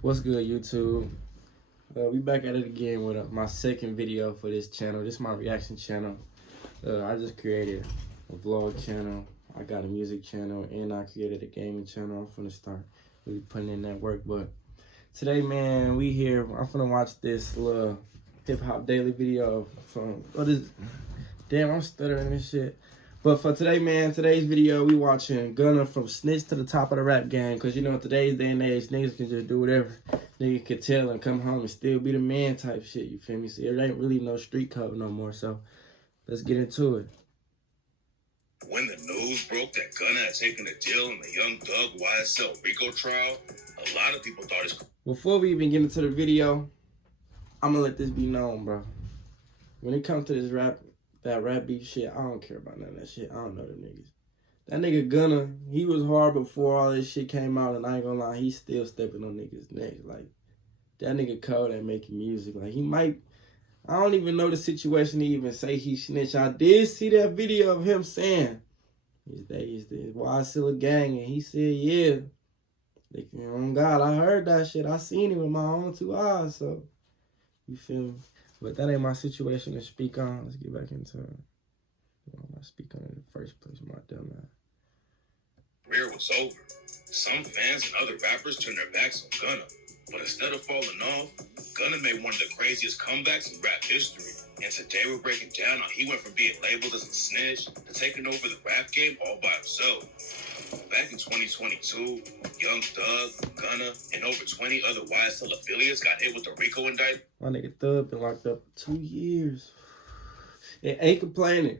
What's good, YouTube? We back at it again with my second video for this channel. This is my reaction channel. I just created a vlog channel. I got a music channel, and I created a gaming channel. I'm finna start really putting in that work. But today, man, we here. I'm finna watch this little hip hop daily video from damn, I'm stuttering this shit. But for today, man, today's video, we watching Gunna from Snitch to the top of the rap game. Because, you know, in today's day and age, niggas can just do whatever. Nigga can tell and come home and still be the man type shit, you feel me? So it ain't really no street code no more. So let's get into it. When the news broke that Gunna had taken a deal in the Young Thug YSL Rico trial, a lot of people thought it's... Before we even get into the video, I'm going to let this be known, bro. When it comes to this rap beef shit, I don't care about none of that shit. I don't know the niggas. That nigga Gunna, he was hard before all this shit came out, and I ain't gonna lie, he's still stepping on niggas' necks. Like, that nigga cold at making music. Like, he might, I don't even know the situation to even say he snitched. I did see that video of him saying, why still a gang? And he said, yeah. Like, oh God, I heard that shit. I seen it with my own two eyes, so, you feel me? But that ain't my situation to speak on. Let's get back into it. I speak on it in the first place, my dumb ass. Career was over. Some fans and other rappers turned their backs on Gunna. But instead of falling off, Gunna made one of the craziest comebacks in rap history. And today we're breaking down how he went from being labeled as a snitch to taking over the rap game all by himself. Back in 2022, Young Thug, Gunna, and over 20 other YSL affiliates got hit with the RICO indictment. My nigga Thug been locked up for 2 years. And ain't complaining.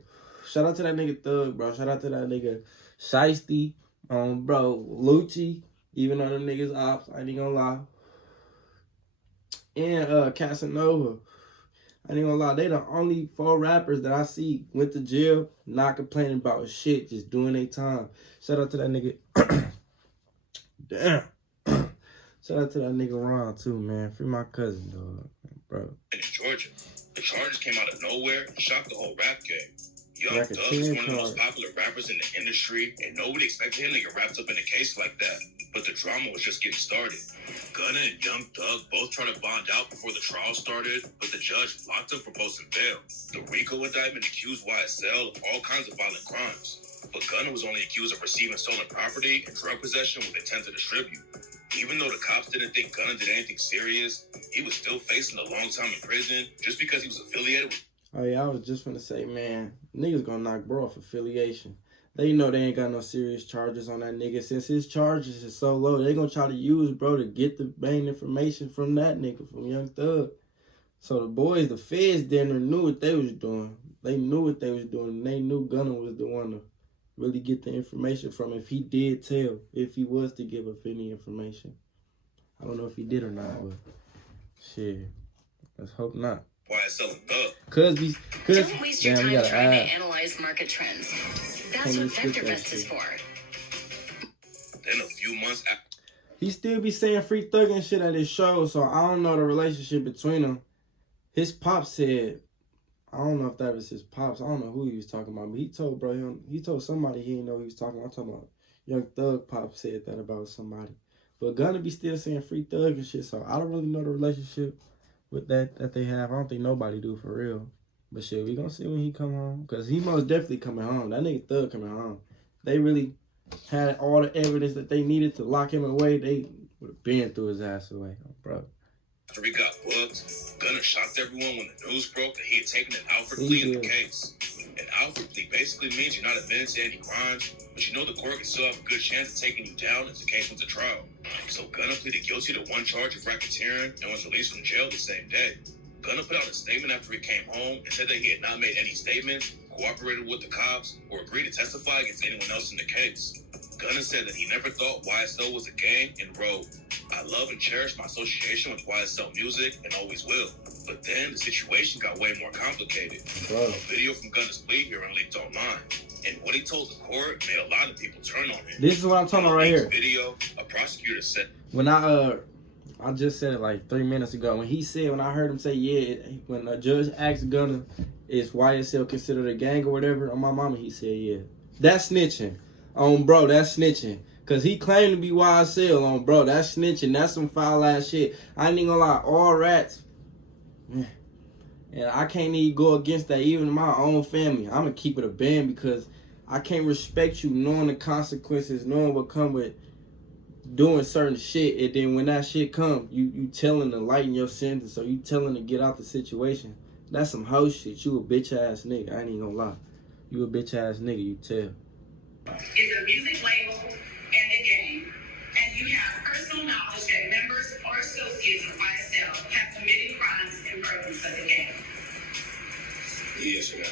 Shout out to that nigga Thug, bro. Shout out to that nigga Shiesty, bro, Lucci, even though them niggas ops, I ain't gonna lie. And Casanova. I ain't gonna lie, they the only 4 rappers that I see went to jail, not complaining about shit, just doing their time. Shout out to that nigga. Damn. Shout out to that nigga Ron too, man. Free my cousin, dog. Bro. In Georgia, the charges came out of nowhere and shocked the whole rap game. Young Thug is one of the most popular rappers in the industry, and nobody expected him to get wrapped up in a case like that. But the drama was just getting started. Gunna and Young Thug both tried to bond out before the trial started, but the judge blocked them from posting bail. The RICO indictment accused YSL of all kinds of violent crimes, but Gunna was only accused of receiving stolen property and drug possession with intent to distribute. Even though the cops didn't think Gunna did anything serious, he was still facing a long time in prison just because he was affiliated with... Oh yeah, I was just gonna say, man, niggas gonna knock bro off affiliation. They know they ain't got no serious charges on that nigga. Since his charges is so low, they gonna try to use bro to get the main information from that nigga, from Young Thug. So the boys, the feds didn't knew what they was doing. They knew what they was doing, and they knew Gunna was the one to really get the information from if he did tell, if he was to give up any information. I don't know if he did or not, but shit, let's hope not. YSL and Thug. Don't waste your time trying to analyze market trends. That's what VectorVest is for. Then a few months after, he still be saying free Thug and shit at his show, so I don't know the relationship between them. His pop said, I don't know if that was his pops. I don't know who he was talking about, but he told he told somebody he didn't know he was talking about. I'm talking about Young Thug pop said that about somebody. But Gunna be still saying free Thug and shit, so I don't really know the relationship with that they have. I don't think nobody do for real. But shit, we gonna see when he come home. Because he most definitely coming home. That nigga Thug coming home. They really had all the evidence that they needed to lock him away. They would have been through his ass away, bro. After he got booked, Gunna shocked everyone when the news broke that he had taken an Alfred plea in the case. An Alfred plea basically means you're not admitted to any crimes, but you know the court can still have a good chance of taking you down if the case went to trial. So Gunna pleaded guilty to 1 charge of racketeering and was released from jail the same day. Gunna put out a statement after he came home and said that he had not made any statements, cooperated with the cops, or agreed to testify against anyone else in the case. Gunna said that he never thought YSL was a gang and wrote, "I love and cherish my association with YSL music and always will." But then the situation got way more complicated. A video from Gunna's plea hearing leaked online. And what he told the court made a lot of people turn on him. This is what I'm talking about right here. Video, a prosecutor said, when I just said it like 3 minutes ago. When he said, when I heard him say, yeah, when a judge asked Gunna, is YSL considered a gang or whatever, on my mama, he said, yeah. That's snitching. Bro, that's snitching. Cause he claimed to be YSL on, bro. That's snitching. That's some foul ass shit. I ain't gonna lie, all rats. And I can't even go against that, even in my own family. I'm gonna keep it a band because I can't respect you knowing the consequences, knowing what come with doing certain shit. And then when that shit come, you telling to lighten your sentence, or you telling to get out the situation. That's some hoe shit. You a bitch ass nigga. I ain't even gonna lie. You a bitch ass nigga, you tell. Is a music label and a game, and you have personal knowledge that members or associates of YSL have committed crimes in furtherance of the game. Yes, yeah.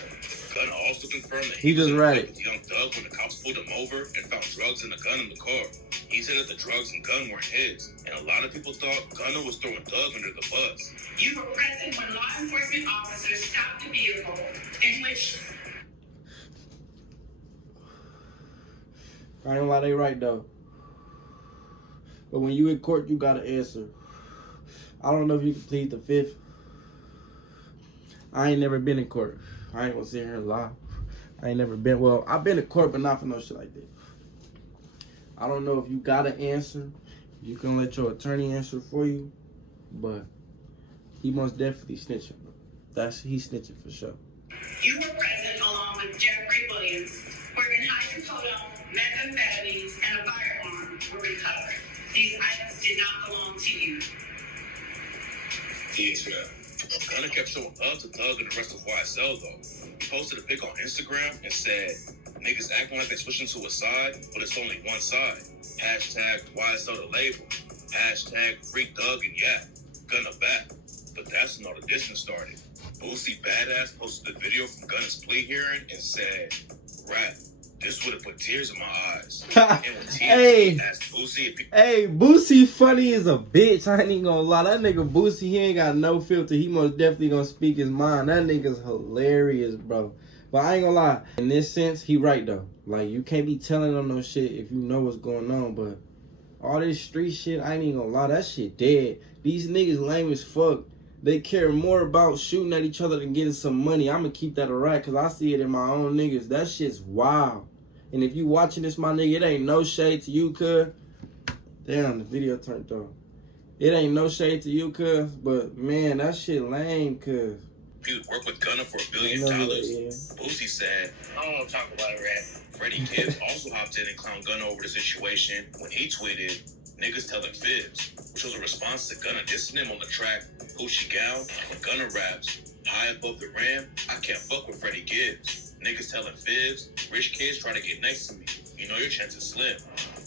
Gunna also confirmed that he just read it with Young Thug when the cops pulled him over and found drugs and a gun in the car. He said that the drugs and gun weren't his, and a lot of people thought Gunna was throwing Thug under the bus. You were present when law enforcement officers stopped the vehicle in which... I ain't gonna lie, they right though. But when you in court, you gotta answer. I don't know if you can plead the fifth. I ain't never been in court. I ain't gonna sit here and lie. I ain't never been. Well, I've been in court, but not for no shit like that. I don't know if you gotta answer. You can let your attorney answer for you, but he most definitely snitching. He's snitching for sure. You were present along with Jeffrey Williams, wherein hydrocodone, methamphetamines, and a firearm were recovered. These items did not belong to you. Yes, yeah. Gunna kept showing love to Thug and the rest of YSL though. He posted a pic on Instagram and said, "Niggas acting like they switching to a side, but it's only one side. Hashtag YSL the label. Hashtag free Thug and yeah, Gunna back." But that's when all the distance started. Boosie Badass posted a video from Gunna's plea hearing and said, "Rap, this would have put tears in my eyes." And when Hey. asked Boosie if he... Hey, Boosie funny as a bitch. I ain't even gonna lie. That nigga Boosie, he ain't got no filter. He most definitely gonna speak his mind. That nigga's hilarious, bro. But I ain't gonna lie. In this sense, he right though. Like, you can't be telling them no shit if you know what's going on. But all this street shit, I ain't even gonna lie. That shit dead. These niggas lame as fuck. They care more about shooting at each other than getting some money. I'm gonna keep that a right because I see it in my own niggas. That shit's wild. And if you watching this, my nigga, it ain't no shade to you, cuz. Damn, the video turned off. It ain't no shade to you, cuz. But, man, that shit lame, cuz. He would work with Gunna for $1 billion. Boosie said, "I don't want to talk about it, Rat." Freddie Gibbs also hopped in and clowned Gunna over the situation when he tweeted, "Niggas telling fibs," which was a response to Gunna dissing him on the track Hoochie Gal. When Gunna raps, "High above the rim, I can't fuck with Freddie Gibbs. Niggas telling fibs, rich kids try to get next to me. You know your chance is slim."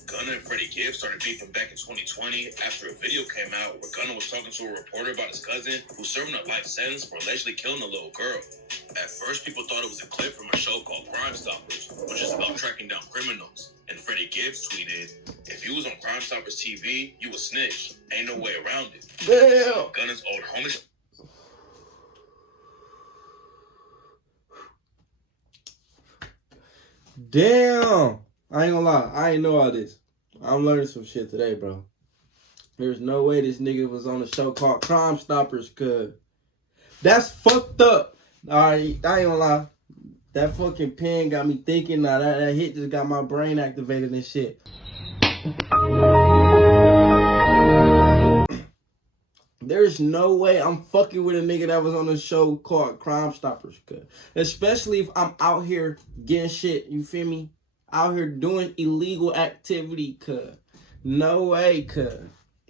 Gunna and Freddie Gibbs started beefing back in 2020 after a video came out where Gunna was talking to a reporter about his cousin who's serving a life sentence for allegedly killing a little girl. At first, people thought it was a clip from a show called Crime Stoppers, which is about tracking down criminals. And Freddie Gibbs tweeted, "If you was on Crime Stoppers TV, you a snitch. Ain't no way around it." Damn. So Gunna's old homie... Damn. I ain't gonna lie. I ain't know all this. I'm learning some shit today, bro. There's no way this nigga was on a show called Crime Stoppers, cuz. That's fucked up. Alright, I ain't gonna lie. That fucking pen got me thinking now. That hit just got my brain activated and shit. There's no way I'm fucking with a nigga that was on a show called Crime Stoppers, cuz. Especially if I'm out here getting shit, you feel me? Out here doing illegal activity, cuz. No way, cuz.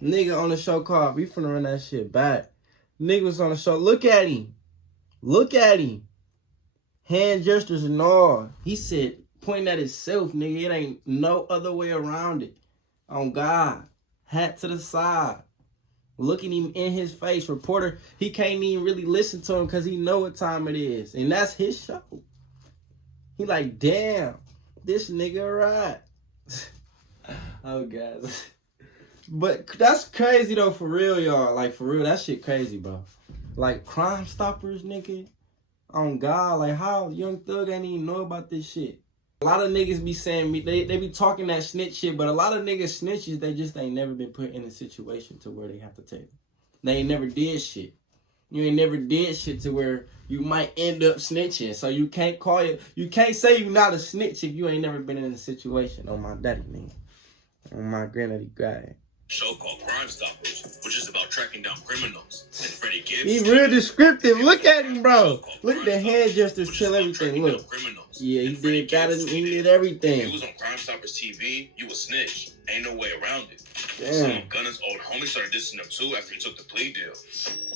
Nigga on the show called, we finna run that shit back. Nigga was on the show. Look at him. Look at him. Hand gestures and all. He said, pointing at himself, nigga. It ain't no other way around it. On God. Hat to the side. Looking him in his face. Reporter, he can't even really listen to him because he know what time it is. And that's his show. He like, damn. This nigga right. Oh, God. But that's crazy, though, for real, y'all. Like, for real, that shit crazy, bro. Like, Crime Stoppers, nigga. On God, like, how Young Thug ain't even know about this shit. A lot of niggas be saying, they be talking that snitch shit, but a lot of niggas snitches, they just ain't never been put in a situation to where they have to take it. They ain't never did shit. You ain't never did shit to where you might end up snitching. So you can't say you're not a snitch if you ain't never been in a situation on my daddy, man. On my granddaddy guy. Show called Crime Stoppers, which is about tracking down criminals. And Freddie Gibbs. He's real descriptive. Look at him, bro. Look at the hand gestures, tell everything. Look. Yeah, he did that. He did everything. If you was on Crime Stoppers TV, you was snitch. Ain't no way around it. Damn. Some of Gunna's old homies started dissing him too after he took the plea deal.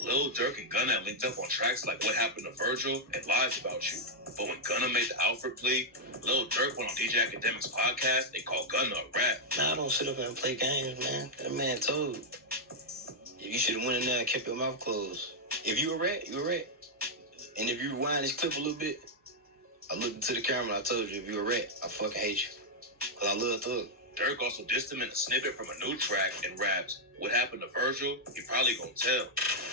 Lil Durk and Gunna linked up on tracks like What Happened to Virgil and Lies About You. But when Gunna made the Alfred plea, Lil Durk went on DJ Academic's podcast. They called Gunna a rat. Nah, I don't sit up and play games, man. That man told. You should have went in there and kept your mouth closed. If you a rat, you a rat. And if you rewind this clip a little bit, I looked into the camera and I told you, if you a rat, I fucking hate you. Cause I love Thug. Durk also dissed him in a snippet from a new track and raps, What Happened to Virgil? He probably gonna tell.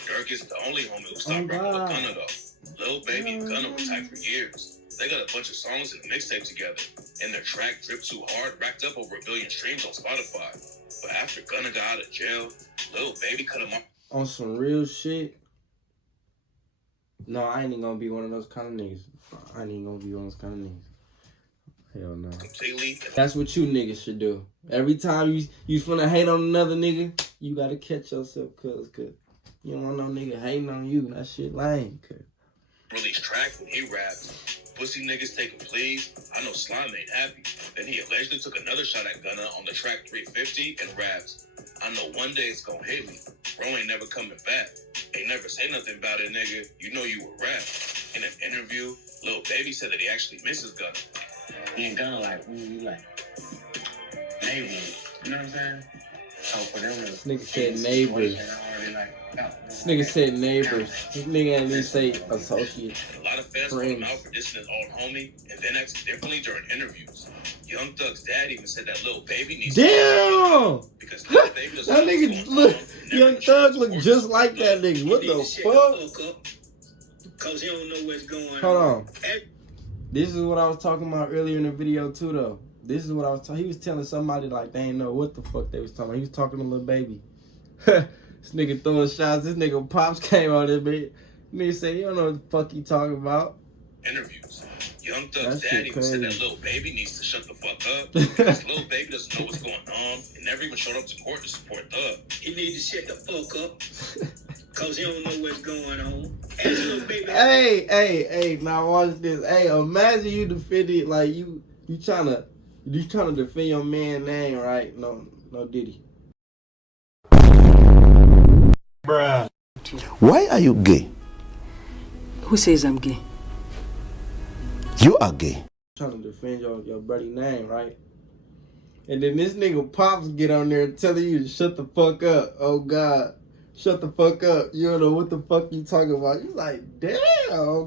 Durk isn't the only homie who stopped rapping with Gunna though. Lil Baby and Gunna were tight for years. They got a bunch of songs in a mixtape together, and their track Drip Too Hard racked up over 1 billion streams on Spotify. But after Gunna got out of jail, Lil Baby cut him off. On some real shit. No, I ain't even gonna be one of those kind of niggas. I ain't even gonna be one of those kind of niggas. Hell no. Completely. That's what you niggas should do. Every time you finna hate on another nigga, you gotta catch yourself, cuz you don't want no nigga hating on you. That shit lame, cuz. Released track when he rapped, Pussy niggas taking pleas, I know Slime ain't happy. Then he allegedly took another shot at Gunna on the track 350 and raps, I know one day it's gonna hit me. Bro ain't never coming back. Ain't never say nothing about it, nigga. You know you a rap. In an interview, Lil Baby said that he actually misses Gunna. Me and Gunna like neighbors. You know what I'm saying? So for them, this nigga said neighbors. This nigga said neighbors. This nigga ain't even say associates. A lot of fans called him out for dissing his old homie and then acting differently during interviews. Young Thug's dad even said that Lil Baby needs to because Lil Baby doesn't that nigga look, Young Thug look just like that nigga. What the fuck? Cause he don't know what's going on. Hold on. This is what I was talking about earlier in the video too, though. This is what I was talking. He was telling somebody like they ain't know what the fuck they was talking about. He was talking to Lil Baby. This nigga throwing shots. This nigga Pops came out there, bitch. Nigga said, you don't know what the fuck you talking about. Interviews. Young Thug's dad even said that Lil Baby needs to shut the fuck up because Lil Baby doesn't know what's going on and never even showed up to court to support Thug. He needs to shut the fuck up because he don't know what's going on. Lil Baby. Hey, now watch this. Hey, imagine you defended like you trying to defend your man name, right? No Diddy. Bruh. Why are you gay? Who says I'm gay? You are gay. Trying to defend your buddy name, right? And then this nigga Pops get on there telling you to shut the fuck up. Oh God, shut the fuck up. You don't know what the fuck you talking about. You like, damn.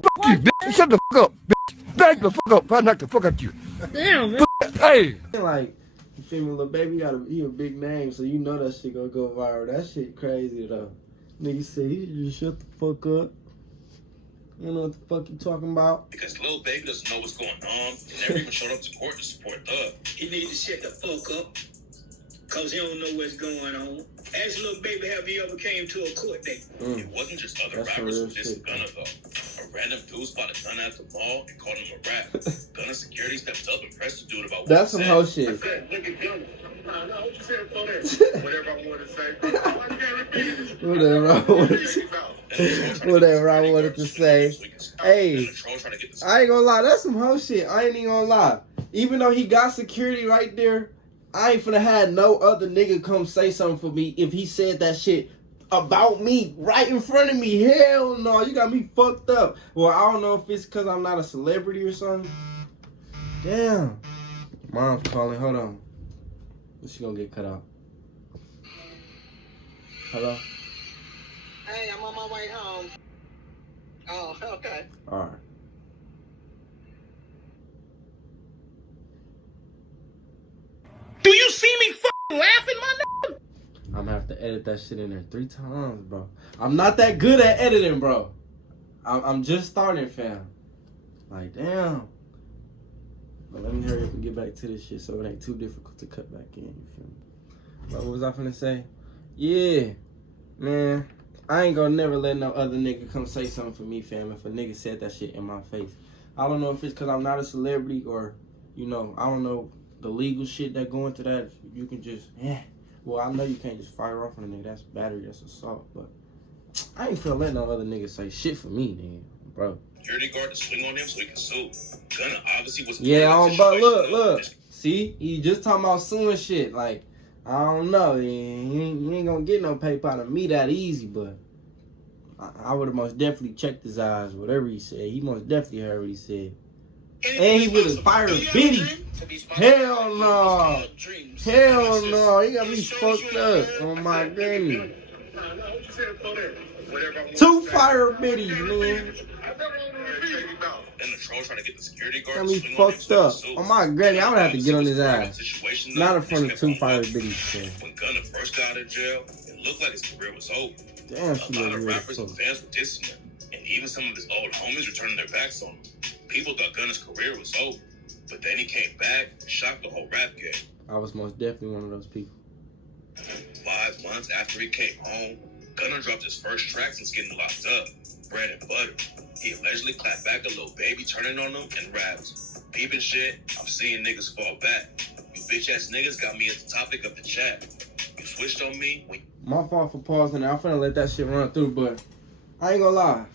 Fuck you, bitch. Shut the fuck up, bitch. Back the fuck up. If I knock the fuck out you. Damn, man. Hey. Like, you feel me, Lil Baby he a big name, so you know that shit gonna go viral. That shit crazy though. Nigga said he just shut the fuck up. You know what the fuck you talking about? Because Lil Baby doesn't know what's going on and never even showed up to court to support Thug. He needs to shut the fuck up because he don't know what's going on. Ask Lil Baby, have you ever came to a court date? It wasn't just other rappers who dissed Gunna though. A random dude spotted Gunna at the mall and called him a rat. Gunna security stepped up and pressed the dude about what that's some hoe shit. Look at Gunna. What you said for that? Whatever I wanted to say. Whatever I wanted to say. Hey, I ain't gonna lie, that's some hoe shit. I ain't even gonna lie. Even though he got security right there, I ain't finna have no other nigga come say something for me if he said that shit about me right in front of me. Hell no, you got me fucked up. Well, I don't know if it's because I'm not a celebrity or something. Damn. Mom's calling. Hold on. She gonna get cut out. Hello? Hey, I'm on my way home. Oh, okay. All right. Do you see me fucking laughing, my nigga? I'm gonna have to edit that shit in there 3 times, bro. I'm not that good at editing, bro. I'm just starting, fam. Like, damn. But let me hurry up and get back to this shit so it ain't too difficult to cut back in, you feel me? But what was I finna say? Yeah, man. I ain't gonna never let no other nigga come say something for me, fam, if a nigga said that shit in my face. I don't know if it's because I'm not a celebrity or, you know, I don't know the legal shit that go into that, you can just, well, I know you can't just fire off on a nigga. That's battery, that's assault. But I ain't feel let no other nigga say shit for me, nigga, bro. Security guard to swing on him so he can sue. Gunna obviously was. Yeah, but look. See, he just talking about suing shit. Like, I don't know. You ain't gonna get no paper out of me that easy, but I would have most definitely checked his eyes, whatever he said. He most definitely heard what he said. And he would have fired Biddy. Hell no. Hell no. He got me fucked up on my granny. 2 fire Biddies, man. And the troll trying to get the security guard got me fucked up. On my granny, I would have to get on his ass. Not in front of 2 fire Biddies. When Gunna first got out of jail, it looked like his career was over. Damn, she a lot of really rappers and fans were dissing him. And even some of his old homies were turning their backs on him. People thought Gunna's career was over. But then he came back and shocked the whole rap game. I was most definitely one of those people. 5 months after he came home, Gunna dropped his first track since getting locked up, Bread and Butter. He allegedly clapped back a little baby turning on him and raps, "Peeping shit, I'm seeing niggas fall back. You bitch ass niggas got me at the topic of the chat. You switched on me when..." My fault for pausing. I'm finna let that shit run through, but I ain't gonna lie.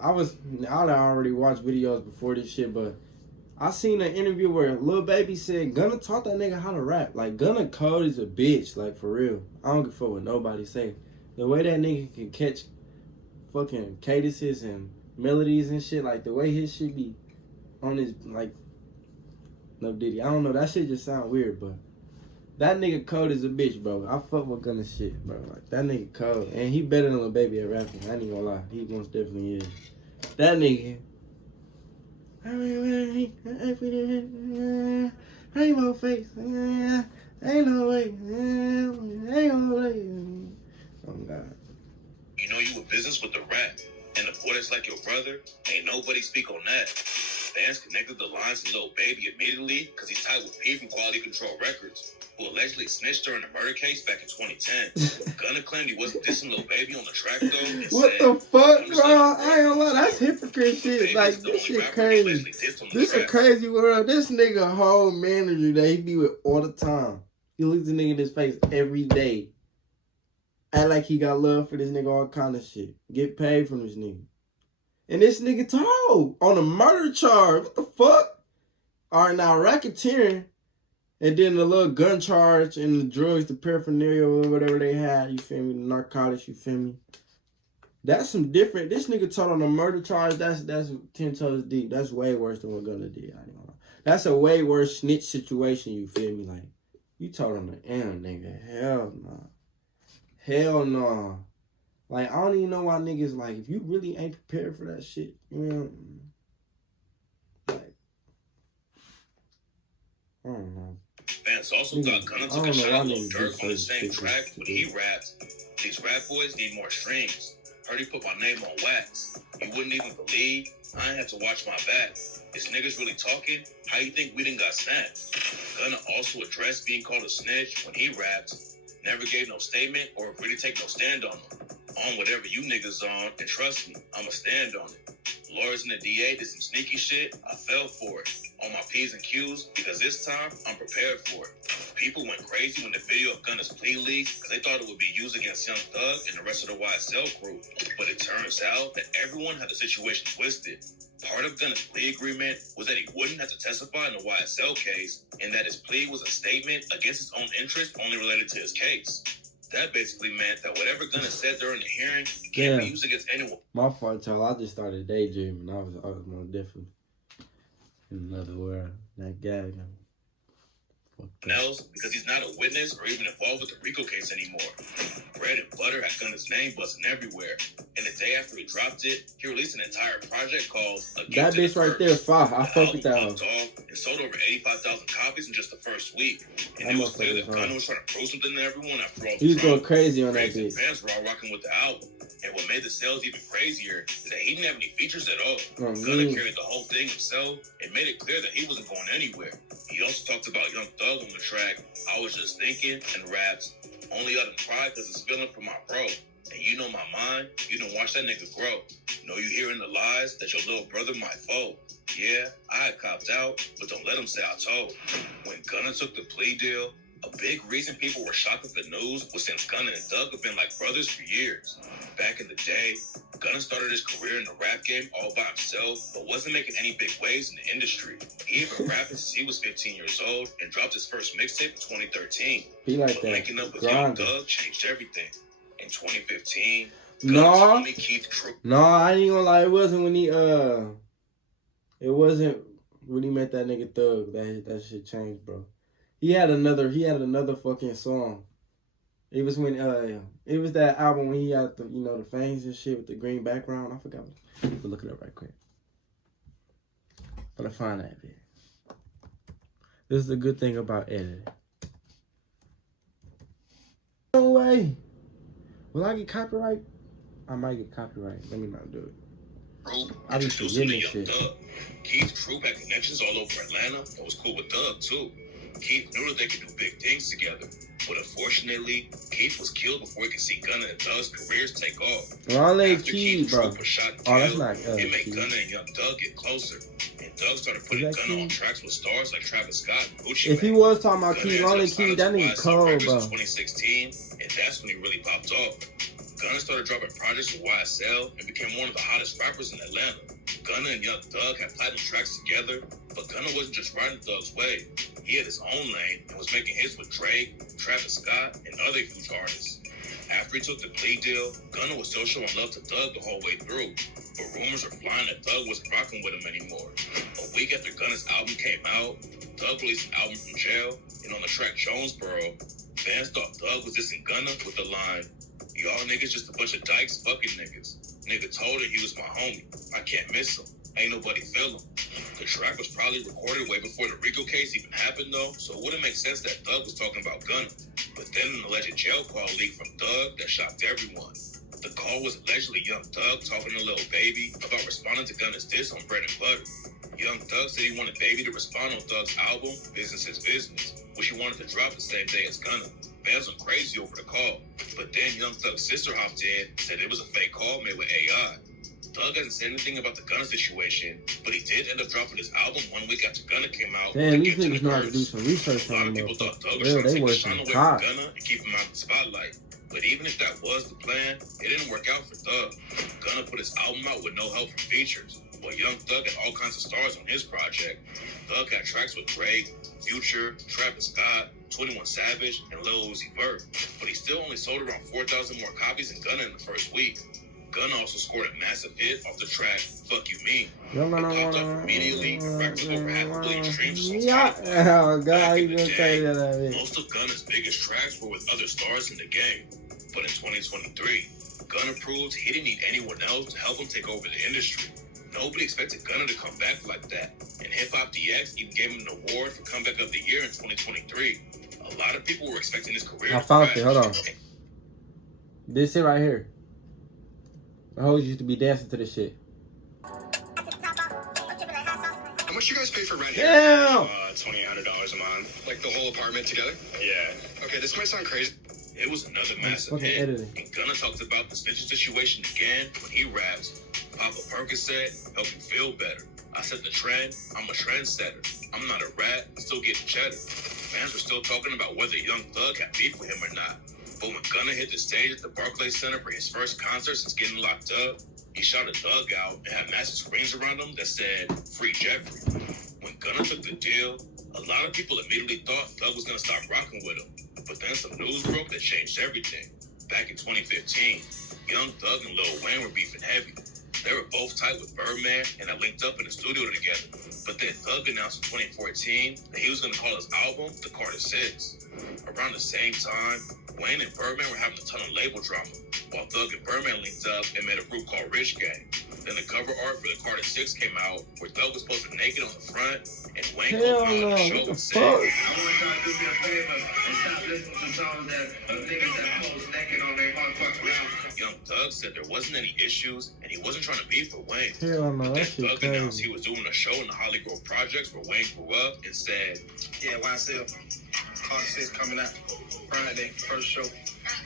I already watched videos before this shit, but I seen an interview where Lil Baby said Gunna taught that nigga how to rap. Like, Gunna code is a bitch, like, for real. I don't give a fuck what nobody say. The way that nigga can catch fucking cadences and melodies and shit, like, the way his shit be on his, like, no Diddy. I don't know, that shit just sound weird, but that nigga code is a bitch, bro. I fuck with Gunna shit, bro. Like, that nigga code. And he better than Lil Baby at rapping. I ain't gonna lie. He most definitely is. That nigga... rainbow face, ain't no way, ain't no way. Oh God. You know you a business with the rap, and the boy that's like your brother, ain't nobody speak on that. Fans connected the lines to Lil Baby immediately because he's tied with P from Quality Control Records, who allegedly snitched during the murder case back in 2010. Gunna claimed he wasn't dissing Lil Baby on the track though. What the fuck, bro? I ain't gonna lie, that's hypocrite shit. Like, this shit crazy. This a crazy world. This nigga whole manager that he be with all the time. He looks the nigga in his face every day. Act like he got love for this nigga, all kind of shit. Get paid from this nigga. And this nigga told on a murder charge. What the fuck? All right, now racketeering. And then the little gun charge and the drugs, the paraphernalia, or whatever they had, you feel me? The narcotics, you feel me? That's some different. This nigga told on a murder charge, that's 10 toes deep. That's way worse than what Gunna did. I ain't gonna lie. That's a way worse snitch situation, you feel me? Like, you told on the end, nigga. Hell no. Hell no. Like, I don't even know why niggas, like, if you really ain't prepared for that shit, you know? Like, I don't know. Fans also thought Gunna took a shot at Lil Durk on the same track when he raps. These rap boys need more streams. Heard he put my name on wax. You wouldn't even believe I ain't had to watch my back. Is niggas really talking? How you think we done got snapped? Gunna also addressed being called a snitch when he raps. Never gave no statement or agreed to take no stand on him. On whatever you niggas on, and trust me, I'ma stand on it. Lawyers and the DA did some sneaky shit, I fell for it. On my P's and Q's, because this time, I'm prepared for it. People went crazy when the video of Gunna's plea leaked, because they thought it would be used against Young Thug and the rest of the YSL crew. But it turns out that everyone had the situation twisted. Part of Gunna's plea agreement was that he wouldn't have to testify in the YSL case, and that his plea was a statement against his own interest only related to his case. That basically meant that whatever Gunna said during the hearing can't be used against anyone. My fault, y'all. I just started daydreaming. I was more different in another world. That guy, else, because he's not a witness or even involved with the RICO case anymore. Bread and Butter had Gunna's name buzzing everywhere. And the day after he dropped it, he released an entire project called That bitch right there, fire. I fuck with that one. It sold over 85,000 copies in just the first week. And it was clear that Gunna was trying to prove something to everyone after all the He was going crazy on that bitch. Fans were all rocking with the album. And what made the sales even crazier is that he didn't have any features at all. Gunna carried the whole thing himself and made it clear that he wasn't going anywhere. He also talked about Young Thug on the track, I Was Just Thinking, and raps, only let him cry because it's feeling for my bro. And you know my mind, you done watch that nigga grow. Know you hearing the lies that your little brother my foe. Yeah, I had copped out, but don't let him say I told. When Gunna took the plea deal, a big reason people were shocked at the news was since Gunna and Doug have been like brothers for years. Back in the day, Gunna started his career in the rap game all by himself, but wasn't making any big waves in the industry. He had been rapping since he was 15 years old and dropped his first mixtape in 2013. Be like but that. linking up with Grinding. Young Doug changed everything. In 2015, No, Keith True. no, I ain't gonna lie. It wasn't when he met that nigga Thug that shit changed, bro. He had another fucking song. It was when it was that album when he had the the fangs and shit with the green background. I forgot. But look it up right quick. But I find that bit. This is the good thing about editing. No way. Will I get copyright? I might get copyright. Let me not do it. I be forgetting this shit. Keith Troop had connections all over Atlanta and was cool with Doug too. Keith knew that they could do big things together, but unfortunately, Keith was killed before he could see Gunna and Doug's careers take off. After Keith, bro. Was shot and Oh, that's killed, not it made Keith. Gunna and Young Doug get closer, and Doug started putting Gunna on tracks with stars like Travis Scott and Gucci. If he was talking about Keith, only Keith, that nigga cold, bro. 2016, and that's when he really popped off. Gunna started dropping projects with YSL and became one of the hottest rappers in Atlanta. Gunna and Young Doug had platinum tracks together, but Gunna wasn't just riding Doug's way. He had his own lane and was making hits with Drake, Travis Scott, and other huge artists. After he took the plea deal, Gunna was still showing love to Doug the whole way through, but rumors were flying that Doug wasn't rocking with him anymore. A week after Gunna's album came out, Doug released an album from jail, and on the track Jonesboro, fans thought Doug was dissing Gunna with the line, "Y'all niggas just a bunch of dykes fucking niggas. Nigga told her he was my homie. I can't miss him. Ain't nobody feel him." The track was probably recorded way before the Rico case even happened though, so it wouldn't make sense that Doug was talking about Gunna. But then an alleged jail call leaked from Doug that shocked everyone. The call was allegedly Young Doug talking to Lil Baby about responding to Gunna's diss on Bread and Butter. Young Doug said he wanted Baby to respond on Doug's album, Business is Business, which he wanted to drop the same day as Gunna. Fans went crazy over the call, but then Young Thug's sister hopped in and said it was a fake call made with AI. Doug hasn't said anything about the Gunna situation, but he did end up dropping his album 1 week after Gunna came out. Damn, these niggas know how to do some research A lot on of them. people thought Doug was Real, trying to they take the working shine away from hot. Gunna and keep him out of the spotlight. But even if that was the plan, it didn't work out for Thug. Gunna put his album out with no help from features, while Young Thug had all kinds of stars on his project. Thug had tracks with Drake, Future, Travis Scott, 21 Savage, and Lil Uzi Vert, but he still only sold around 4,000 more copies than Gunna in the first week. Gunna also scored a massive hit off the track Fuck You Mean. It popped up immediately and racked up over 500 million streams on Spotify. Oh, God, Back you in the gonna day, say that? most of Gunna's biggest tracks were with other stars in the game, but in 2023, Gunna proved he didn't need anyone else to help him take over the industry. Nobody expected Gunna to come back like that, and Hip Hop DX even gave him an award for Comeback of the Year in 2023. A lot of people were expecting his career I to found crash. it. Hold on. This shit right here. The hoes used to be dancing to this shit. How much you guys pay for rent here? Damn! $2,800 a month. Like the whole apartment together? Yeah. Okay, this might sound crazy. It was another massive fucking hit, editing. and Gunna talked about the snitching situation again when he raps. Papa Percocet, help you feel better. I set the trend, I'm a trendsetter. I'm not a rat, I'm still getting cheddar. Fans were still talking about whether Young Thug had beef with him or not. But when Gunna hit the stage at the Barclays Center for his first concert since getting locked up, he shot a Thug out and had massive screens around him that said, "Free Jeffrey." When Gunna took the deal, a lot of people immediately thought Thug was gonna stop rocking with him. But then some news broke that changed everything. Back in 2015, Young Thug and Lil Wayne were beefing heavy. They were both tight with Birdman and had linked up in the studio together. But then Thug announced in 2014 that he was going to call his album The Carter 6. Around the same time, Wayne and Birdman were having a ton of label drama, while Thug and Birdman linked up and made a group called Rich Gang. Then the cover art for The Carter 6 came out, where Thug was posted naked on the front, and Wayne Hell called him no, out on the show what the and said, fuck? I want y'all to do me a favor and stop listening to songs that niggas that post naked on their motherfucking album. Young Thug said there wasn't any issues, and he wasn't trying to beef with Wayne. Hell no, But then that shit Thug announced crazy. he was doing a show in the Holly Grove Projects where Wayne grew up and said, Yeah, YSL. Carter 6 coming out Friday, first show.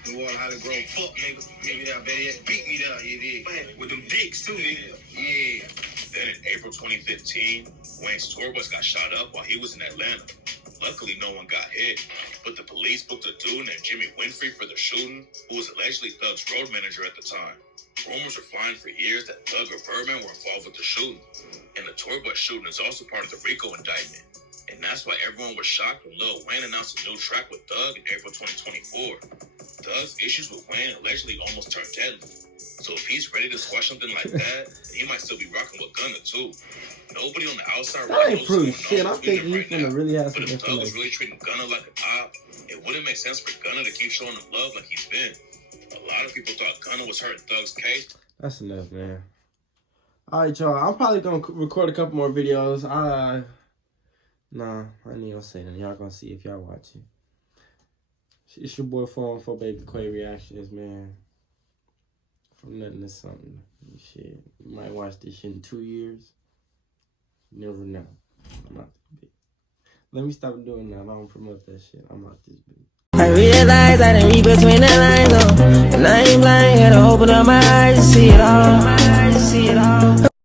The water highly grown fuck, nigga. Beat me down, better yet, beat me down, you did. With them dicks, too, nigga. Yeah. Then in April 2015, Wayne's tour bus got shot up while he was in Atlanta. Luckily, no one got hit, but the police booked a dude named Jimmy Winfrey for the shooting, who was allegedly Thug's road manager at the time. Rumors were flying for years that Thug or Birdman were involved with the shooting, and the tour bus shooting is also part of the RICO indictment. And that's why everyone was shocked when Lil Wayne announced a new track with Thug in April 2024. Thug's issues with Wayne allegedly almost turned deadly. So if he's ready to squash something like that, he might still be rocking with Gunna too. Nobody on the outside That really ain't knows proof what's shit. going I'm on with thinking him he's right gonna now. really have some But if Thug was information. really treating Gunna like a op, it wouldn't make sense for Gunna to keep showing him love like he's been. A lot of people thought Gunna was hurting Thug's case. That's enough, man. Alright, y'all. I'm probably gonna record a couple more videos. Nah, I ain't gonna say nothing. Y'all gonna see if y'all watching. It's your boy 414 Baby Quay Reactions, man. From nothing to something. Shit. You might watch this shit in 2 years. You never know. I'm out this bitch. Let me stop doing that. I don't promote that shit. I'm out this bitch. I realize I didn't read between the lines, oh. And I ain't blind, had to open up my eyes to see it all.